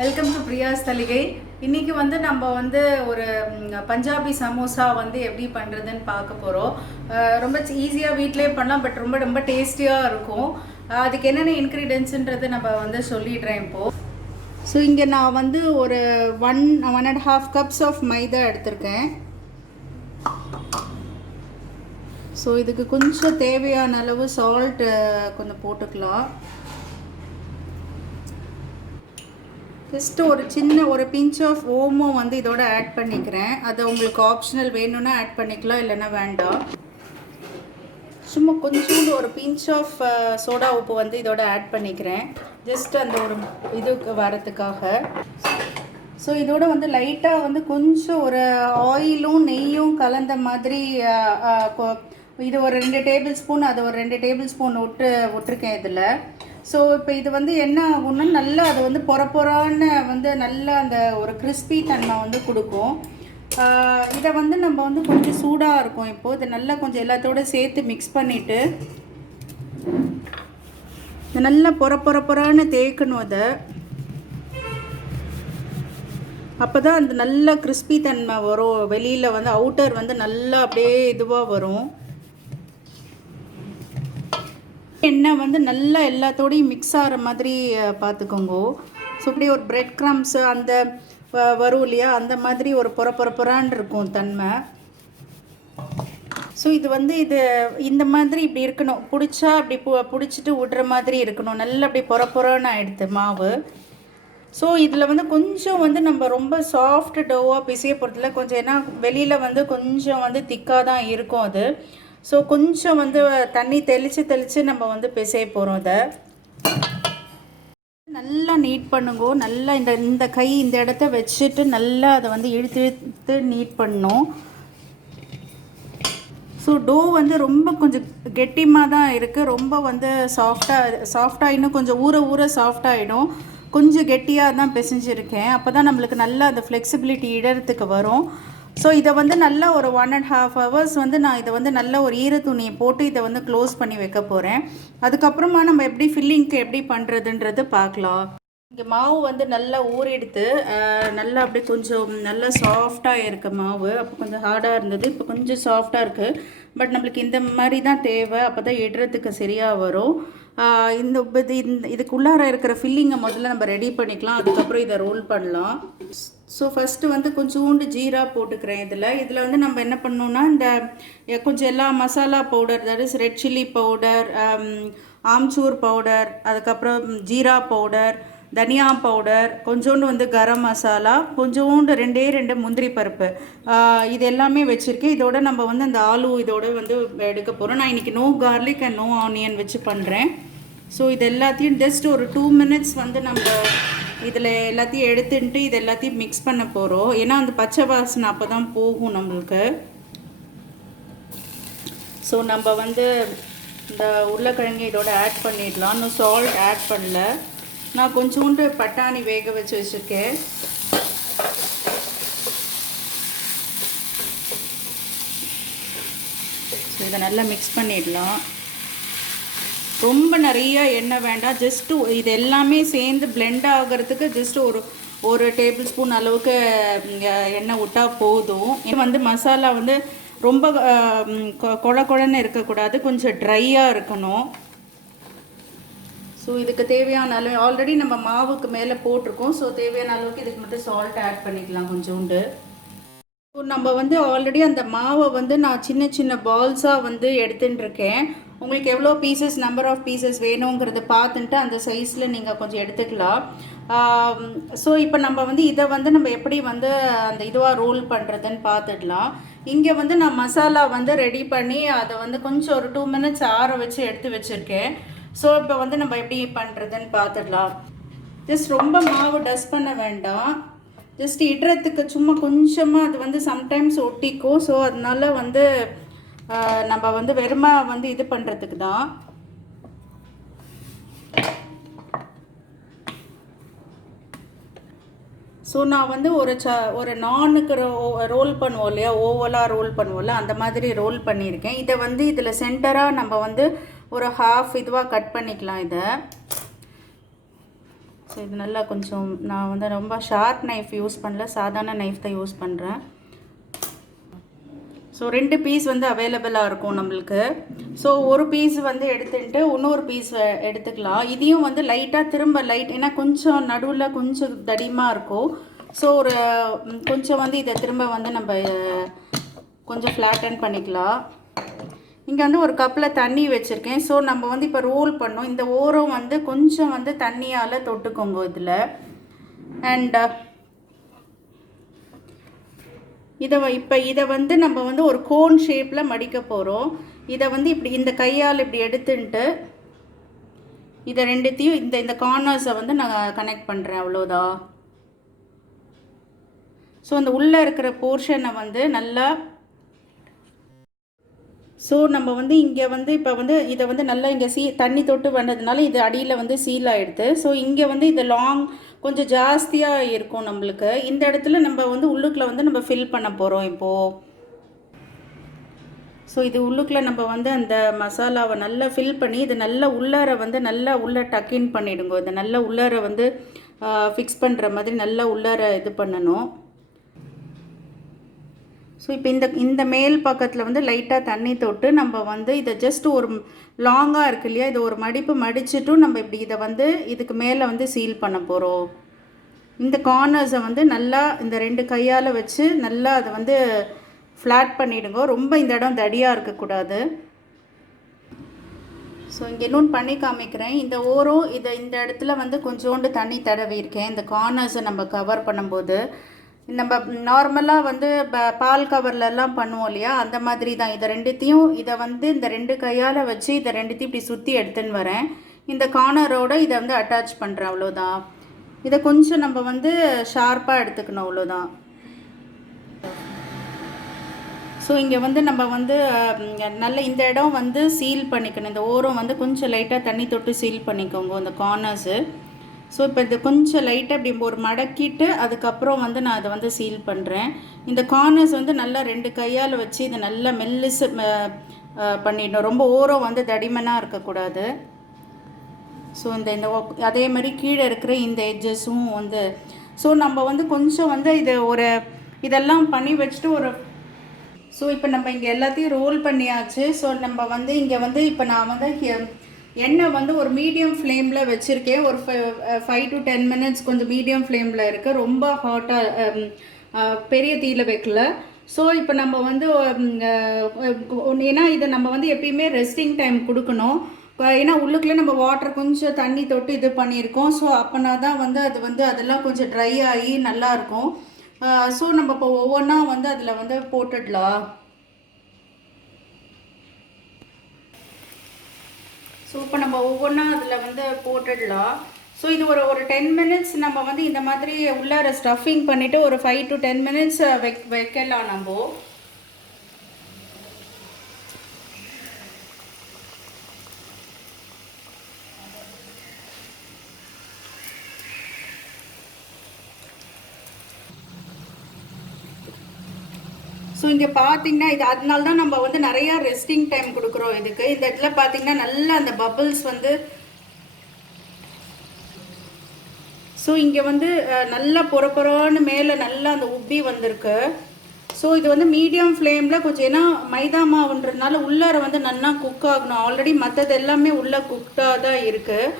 Welcome to பிரியாஸ் தலிகை. இன்றைக்கி நம்ம ஒரு பஞ்சாபி சமோசா எப்படி பண்ணுறதுன்னு பார்க்க போகிறோம். ரொம்ப ஈஸியாக வீட்டிலே பண்ணலாம், பட் ரொம்ப ரொம்ப டேஸ்டியாக இருக்கும். அதுக்கு என்னென்ன இன்க்ரீடியன்ட்ஸுன்றது நம்ம சொல்லிடுறேன் இப்போது. ஸோ இங்கே நான் ஒரு 1.5 கப்ஸ் ஆஃப் மைதா எடுத்திருக்கேன். ஸோ இதுக்கு கொஞ்சம் தேவையான அளவு சால்ட் கொஞ்சம் போட்டுக்கலாம். ஜஸ்ட்டு ஒரு பிஞ்ச் ஆஃப் ஓமம் இதோட ஆட் பண்ணிக்கிறேன். அது உங்களுக்கு ஆப்ஷனல், வேணும்னா ஆட் பண்ணிக்கலாம், இல்லைன்னா வேண்டாம். சும்மா கொஞ்சோண்டு ஒரு பிஞ்ச் ஆஃப் சோடா உப்பு இதோட ஆட் பண்ணிக்கிறேன், ஜஸ்ட் அந்த ஒரு இதுக்கு வரத்துக்காக. ஸோ இதோட லைட்டாக கொஞ்சம் ஒரு ஆயிலும் நெய்யும் கலந்த மாதிரி இது ஒரு 2 டேபிள் ஸ்பூன், அது ஒரு 2 டேபிள் ஸ்பூன் விட்டுருக்கேன் இதில். ஸோ இப்போ இது என்ன ஆகும்னா, நல்லா அது பொறான்னு நல்லா அந்த ஒரு கிறிஸ்பி தன்மை கொடுக்கும். இதை நம்ம கொஞ்சம் சூடாக இருக்கும். இப்போது இதை நல்லா கொஞ்சம் எல்லாத்தோடு சேர்த்து மிக்ஸ் பண்ணிவிட்டு இதை நல்லா பொறான்னு தேய்க்கணும். அதை அப்போ தான் அந்த நல்ல கிறிஸ்பி தன்மை வரும். வெளியில் அவுட்டர் நல்லா அப்படியே இதுவாக வரும். எண்ணெய் நல்லா எல்லாத்தோடையும் மிக்ஸ் ஆகிற மாதிரி பார்த்துக்கோங்க. ஸோ அப்படியே ஒரு பிரெட் க்ரம்ஸு அந்த வரும் இல்லையா, அந்த மாதிரி ஒரு பொறான்னு இருக்கும் தன்மை. ஸோ இது இந்த மாதிரி இப்படி இருக்கணும். பிடிச்சா அப்படி பிடிச்சிட்டு விடுற மாதிரி இருக்கணும். நல்லா அப்படி பொறான்னு ஆகிடுது மாவு. ஸோ இதில் கொஞ்சம் நம்ம ரொம்ப சாஃப்ட் டோவாக பிசைய போகிறதுல கொஞ்சம், ஏன்னா வெளியில் கொஞ்சம் திக்காக தான் இருக்கும் அது. ஸோ கொஞ்சம் தண்ணி தெளித்து நம்ம பிசைய போகிறோம். அதை நல்லா நீட் பண்ணுங்கோ. நல்லா இந்த கை இந்த இடத்த வச்சுட்டு நல்லா அதை இழுத்து நீட் பண்ணணும். ஸோ டோ ரொம்ப கொஞ்சம் கெட்டிமாக தான் இருக்குது. ரொம்ப சாஃப்டாக இன்னும் கொஞ்சம் ஊற சாஃப்டாகிடும். கொஞ்சம் கெட்டியாக தான் பிசைஞ்சிருக்கேன். அப்போ தான் நம்மளுக்கு நல்லா அந்த ஃப்ளெக்சிபிலிட்டி இடறதுக்கு வரும். ஸோ இதை நல்லா ஒரு 1.5 hours நான் இதை நல்ல ஒரு ஈர துணியை போட்டு இதை க்ளோஸ் பண்ணி வைக்க போகிறேன். அதுக்கப்புறமா நம்ம எப்படி ஃபில்லிங்க்கு எப்படி பண்ணுறதுன்றது பார்க்கலாம். இங்கே மாவு நல்லா ஊறிடுத்து, நல்லா அப்படி கொஞ்சம் நல்லா சாஃப்டாக இருக்குது மாவு. அப்போ கொஞ்சம் ஹார்டாக இருந்தது, இப்போ கொஞ்சம் சாஃப்டாக இருக்குது. பட் நம்மளுக்கு இந்த மாதிரி தான் தேவை, அப்போ தான் இடுறதுக்கு சரியாக வரும். இதுக்குள்ளார இருக்கிற ஃபில்லிங்கை முதல்ல நம்ம ரெடி பண்ணிக்கலாம், அதுக்கப்புறம் இதை ரோல் பண்ணலாம். ஸோ ஃபஸ்ட்டு கொஞ்சோண்டு ஜீரா போட்டுக்கிறேன். இதில் நம்ம என்ன பண்ணோன்னா, இந்த கொஞ்சம் எல்லா masala powder, that is red chilli powder, amchur powder, அதுக்கப்புறம் ஜீரா பவுடர், தனியா பவுடர், கொஞ்சோண்டு கரம் மசாலா, கொஞ்சோண்டு 2 முந்திரி பருப்பு, இது எல்லாமே வச்சுருக்கேன். இதோட நம்ம அந்த ஆலு இதோட எடுக்க போகிறோம். நான் இன்றைக்கி no garlic and no onion வச்சு பண்ணுறேன். ஸோ இது எல்லாத்தையும் ஜஸ்ட் ஒரு 2 minutes நம்ம இதில் எல்லாத்தையும் எடுத்துட்டு இது எல்லாத்தையும் மிக்ஸ் பண்ண போகிறோம். ஏன்னா அந்த பச்சை வாசனை அப்போ தான் போகும் நம்மளுக்கு. ஸோ நம்ம இந்த உருளைக்கிழங்கு இதோட ஆட் பண்ணிடலாம். இன்னும் சால்ட் ஆட் பண்ணல. நான் கொஞ்சோண்டு பட்டாணி வேக வச்சு வச்சுருக்கேன். ஸோ இதை நல்லா மிக்ஸ் பண்ணிடலாம். ரொம்ப நிறைய எண்ணெய் வேண்டாம், ஜஸ்ட்டு இது எல்லாமே சேர்ந்து பிளெண்ட் ஆகிறதுக்கு ஜஸ்ட் ஒரு டேபிள் ஸ்பூன் அளவுக்கு எண்ணெய் விட்டால் போதும். இது மசாலா ரொம்ப குழன்னு இருக்கக்கூடாது, கொஞ்சம் ட்ரையாக இருக்கணும். ஸோ இதுக்கு தேவையான அளவு ஆல்ரெடி நம்ம மாவுக்கு மேலே போட்டிருக்கோம். ஸோ தேவையான அளவுக்கு இதுக்கு மட்டும் சால்ட் ஆட் பண்ணிக்கலாம் கொஞ்சோண்டு. ஸோ நம்ம ஆல்ரெடி அந்த மாவை நான் சின்ன பால்ஸாக எடுத்துட்டுருக்கேன். உங்களுக்கு எவ்வளோ பீசஸ், நம்பர் ஆஃப் பீசஸ் வேணுங்கிறத பார்த்துட்டு அந்த சைஸில் நீங்கள் கொஞ்சம் எடுத்துக்கலாம். ஸோ இப்போ நம்ம இதை நம்ம எப்படி அந்த இதுவாக ரோல் பண்ணுறதுன்னு பார்த்துடலாம். இங்கே நான் மசாலா ரெடி பண்ணி அதை கொஞ்சம் ஒரு 2 minutes ஆற வச்சு எடுத்து வச்சுருக்கேன். ஸோ இப்போ நம்ம எப்படி பண்ணுறதுன்னு பார்த்துடலாம். ஜஸ்ட் ரொம்ப மாவு டஸ்ட் பண்ண வேண்டாம், ஜஸ்ட் இடுறதுக்கு சும்மா கொஞ்சமாக அது சம்டைம்ஸ் ஒட்டிக்கும். ஸோ அதனால நம்ம வெறுமா இது பண்ணுறதுக்கு தான். ஸோ நான் ஒரு நானுக்கு ரோல் பண்ணுவோம் இல்லையா, ஓவலாக ரோல் பண்ணுவோம்ல, அந்த மாதிரி ரோல் பண்ணியிருக்கேன். இதை இதில் சென்டராக நம்ம ஒரு ஹாஃப் இதுவாக கட் பண்ணிக்கலாம். இதை ஸோ இது நல்லா கொஞ்சம் நான் வந்து ரொம்ப ஷார்ப் நைஃப் யூஸ் பண்ணல, சாதாரண நைஃப் தான் யூஸ் பண்ணுறேன். ஸோ 2 பீஸ் வந்து அவைலபிளாக இருக்கும் நம்மளுக்கு. ஸோ ஒரு பீஸ் வந்து எடுத்துட்டு இன்னொரு பீஸ் எடுத்துக்கலாம். இதையும் வந்து லைட்டாக திரும்ப ஏன்னா கொஞ்சம் நடுவில் கொஞ்சம் தடிமாக இருக்கும். ஸோ ஒரு கொஞ்சம் வந்து இதை திரும்ப வந்து நம்ம கொஞ்சம் ஃப்ளாட்டன் பண்ணிக்கலாம். இங்கே வந்து ஒரு கப்பில் தண்ணி வச்சுருக்கேன். ஸோ நம்ம வந்து இப்போ ரோல் பண்ணோம். இந்த ஓரம் வந்து கொஞ்சம் வந்து தண்ணியால் தொட்டுக்கோங்க இதில். அண்ட் இதை வந்து நம்ம வந்து ஒரு கோன் ஷேப்பில் மடிக்க போகிறோம். இதை வந்து இப்படி இந்த கையால் இப்படி எடுத்துட்டு இதை ரெண்டுத்தையும் இந்த கார்னர்ஸை வந்து நான் கனெக்ட் பண்ணுறேன். அவ்வளோதான். ஸோ அந்த உள்ளே இருக்கிற போர்ஷனை வந்து நல்லா நம்ம வந்து இங்கே வந்து இப்போ வந்து இதை வந்து நல்லா இங்கே தண்ணி தொட்டு வந்ததுனால இது அடியில் வந்து சீல் ஆகிடுது. ஸோ இங்கே வந்து இது கொஞ்சம் ஜாஸ்தியாக இருக்கும் நம்மளுக்கு. இந்த இடத்துல நம்ம வந்து உள்ளுக்குள்ளே வந்து நம்ம ஃபில் பண்ண போகிறோம் இப்போது. ஸோ இது உள்ளுக்குள்ளே நம்ம வந்து அந்த மசாலாவை நல்லா ஃபில் பண்ணி இது நல்லா உள்ளார வந்து நல்லா உள்ளே டக்கின் பண்ணிவிடுங்க. இதை நல்லா உள்ளார வந்து ஃபிக்ஸ் பண்ணுற மாதிரி நல்லா உள்ளார இது பண்ணணும். ஸோ இப்போ இந்த மேல் பக்கத்தில் வந்து லைட்டாக தண்ணி தொட்டு நம்ம வந்து இதை ஜஸ்ட் ஒரு லாங்காக இருக்கு இல்லையா, இதை ஒரு மடிப்பு மடிச்சுட்டும் நம்ம இப்படி இதை வந்து இதுக்கு மேலே வந்து சீல் பண்ண போகிறோம். இந்த கார்னர்ஸை வந்து நல்லா இந்த 2 கையால் வச்சு நல்லா அதை வந்து ஃப்ளாட் பண்ணிவிடுங்க. ரொம்ப இந்த இடம் தடியாக இருக்கக்கூடாது. ஸோ இங்கே இன்னொன்று பண்ணி காமிக்கிறேன். இந்த ஓரம் இந்த இடத்துல வந்து கொஞ்சோண்டு தண்ணி தடவி இருக்கேன். இந்த கார்னர்ஸை நம்ம கவர் பண்ணும்போது நம்ம நார்மலாக வந்து பால் கவர்லெல்லாம் பண்ணுவோம் இல்லையா, அந்த மாதிரி தான். இதை வந்து இந்த 2 கையால் வச்சு இதை ரெண்டுத்தையும் இப்படி சுற்றி எடுத்துன்னு வரேன். இந்த கார்னரோடு இதை வந்து அட்டாச் பண்ணுறேன். அவ்வளோதான். இதை கொஞ்சம் நம்ம வந்து ஷார்ப்பாக எடுத்துக்கணும். அவ்வளோதான். ஸோ இங்கே வந்து நம்ம வந்து நல்ல இந்த இடம் வந்து சீல் பண்ணிக்கணும். இந்த ஓரம் வந்து கொஞ்சம் லைட்டாக தண்ணி தொட்டு சீல் பண்ணிக்கோங்க இந்த கார்னர்ஸு. ஸோ இப்போ இது கொஞ்சம் லைட்டாக இப்படி ஒரு மடக்கிட்டு அதுக்கப்புறம் வந்து நான் அதை வந்து சீல் பண்ணுறேன். இந்த கார்னர்ஸ் வந்து நல்லா 2 கையால் வச்சு இதை நல்லா மெல்லிசு பண்ணிடணும். ரொம்ப ஓரம் வந்து தடிமனாக இருக்கக்கூடாது. ஸோ இந்த அதே மாதிரி கீழே இருக்கிற இந்த எட்ஜஸும் வந்து ஸோ நம்ம வந்து கொஞ்சம் வந்து இதெல்லாம் பண்ணி வச்சுட்டு ஸோ இப்போ நம்ம இங்கே எல்லாத்தையும் ரோல் பண்ணியாச்சு. ஸோ நம்ம வந்து இங்கே வந்து இப்போ நான் வந்து எண்ணெய் வந்து ஒரு மீடியம் ஃப்ளேமில் வச்சுருக்கேன். ஒரு 5 to 10 minutes கொஞ்சம் மீடியம் ஃப்ளேமில் இருக்குது. ரொம்ப ஹாட்டாக பெரிய தீயில வைக்கல. ஸோ இப்போ நம்ம வந்து ஏன்னா இதை நம்ம வந்து எப்பயுமே ரெஸ்டிங் டைம் கொடுக்கணும். ஏன்னா உள்ளுக்குள்ளே நம்ம வாட்டர் கொஞ்சம் தண்ணி தொட்டு இது பண்ணியிருக்கோம். ஸோ அப்போனா தான் வந்து அதெல்லாம் கொஞ்சம் ட்ரை ஆகி நல்லாயிருக்கும். ஸோ நம்ம இப்போ ஒவ்வொன்றா வந்து அதில் வந்து போட்டுடலாம். ஸோ இப்போ நம்ம ஒவ்வொன்றா அதில் வந்து போட்டுடலாம். ஸோ இது ஒரு 10 minutes நம்ம வந்து இந்த மாதிரி உள்ளார ஸ்டஃபிங் பண்ணிவிட்டு ஒரு 5 to 10 minutes வைக்கலாம் நம்ம. ஸோ இங்கே பார்த்தீங்கன்னா அதனால தான் நம்ம வந்து நிறையா ரெஸ்டிங் டைம் கொடுக்குறோம் இதுக்கு. இந்த இடத்துல பார்த்தீங்கன்னா நல்லா அந்த பபிள்ஸ் வந்து ஸோ இங்கே வந்து நல்லா பொறப்பொறான்னு மேலே நல்லா அந்த உப்பி வந்திருக்கு. ஸோ இது வந்து மீடியம் ஃப்ளேமில் கொஞ்சம் ஏன்னா மைதா மாவுன்றதுனால உள்ளார வந்து நல்லா குக் ஆகணும். ஆல்ரெடி மற்றது எல்லாமே உள்ளே குக்டாக தான் இருக்குது.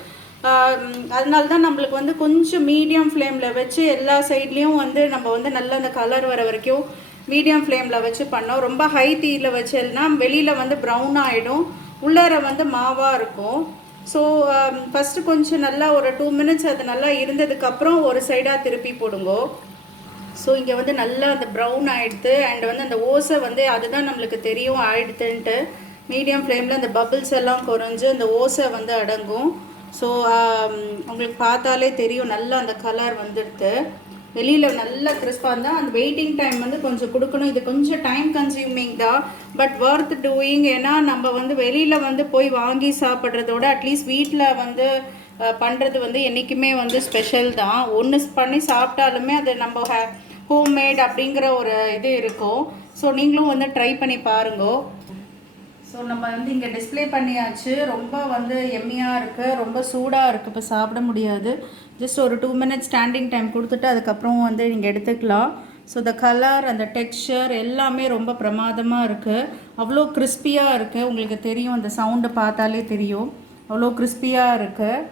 அதனால தான் நம்மளுக்கு வந்து கொஞ்சம் மீடியம் ஃப்ளேமில் வச்சு எல்லா சைட்லேயும் வந்து நம்ம வந்து நல்லா அந்த கலர் வர வரைக்கும் மீடியம் ஃப்ளேமில் வச்சு பண்ணோம். ரொம்ப ஹை தீயில் வச்சேன்னா வெளியில் வந்து ப்ரௌன் ஆகிடும், உள்ளார வந்து மாவாக இருக்கும். ஸோ ஃபஸ்ட்டு கொஞ்சம் நல்லா ஒரு 2 minutes அது நல்லா இருந்ததுக்கப்புறம் ஒரு சைடாக திருப்பி போடுங்க. ஸோ இங்கே வந்து நல்லா அந்த ப்ரௌன் ஆகிடுது. அண்ட் வந்து அந்த ஓசை வந்து அதுதான் நம்மளுக்கு தெரியும் ஆகிடுதுன்ட்டு. மீடியம் ஃப்ளேமில் அந்த பபிள்ஸ் எல்லாம் குறைஞ்சு அந்த ஓசை வந்து அடங்கும். ஸோ உங்களுக்கு பார்த்தாலே தெரியும் நல்லா அந்த கலர் வந்துடுது. வெளியில் நல்லா கிறிஸ்பாக இருந்தால் அந்த வெயிட்டிங் டைம் வந்து கொஞ்சம் கொடுக்கணும். இது கொஞ்சம் டைம் கன்சியூமிங் தான், பட் ஒர்த் டூயிங். ஏன்னா நம்ம வந்து வெளியில் வந்து போய் வாங்கி சாப்பிட்றதோட அட்லீஸ்ட் வீட்டில் வந்து பண்ணுறது வந்து என்றைக்குமே வந்து ஸ்பெஷல் தான். ஒன்று பண்ணி சாப்பிட்டாலுமே அது நம்ம ஹோம்மேட் அப்படிங்கிற ஒரு இது இருக்கும். ஸோ நீங்களும் வந்து ட்ரை பண்ணி பாருங்க. ஸோ நம்ம வந்து இங்கே டிஸ்ப்ளே பண்ணியாச்சு. ரொம்ப வந்து எம்மியாக இருக்குது, ரொம்ப சூடாக இருக்குது, இப்போ சாப்பிட முடியாது. ஜஸ்ட் ஒரு 2 மினிட்ஸ் ஸ்டாண்டிங் டைம் கொடுத்துட்டு அதுக்கப்புறம் வந்து நீங்கள் எடுத்துக்கலாம். ஸோ த கலர், அந்த டெக்ஸ்சர் எல்லாமே ரொம்ப பிரமாதமாக இருக்குது. அவ்வளோ கிறிஸ்பியாக இருக்குது. உங்களுக்கு தெரியும், அந்த சவுண்டை பார்த்தாலே தெரியும் அவ்வளோ கிறிஸ்பியாக இருக்குது.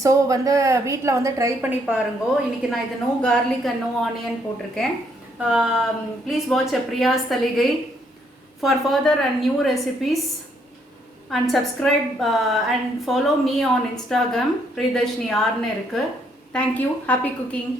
ஸோ வந்து வீட்டில் வந்து ட்ரை பண்ணி பாருங்கோ. இன்றைக்கி நான் இது no garlic and no onion போட்டிருக்கேன். Please watch Priyas Thaligai for further and new recipes, and subscribe and follow me on Instagram Priyadarshini R னு இருக்கு. Thank you. Happy cooking.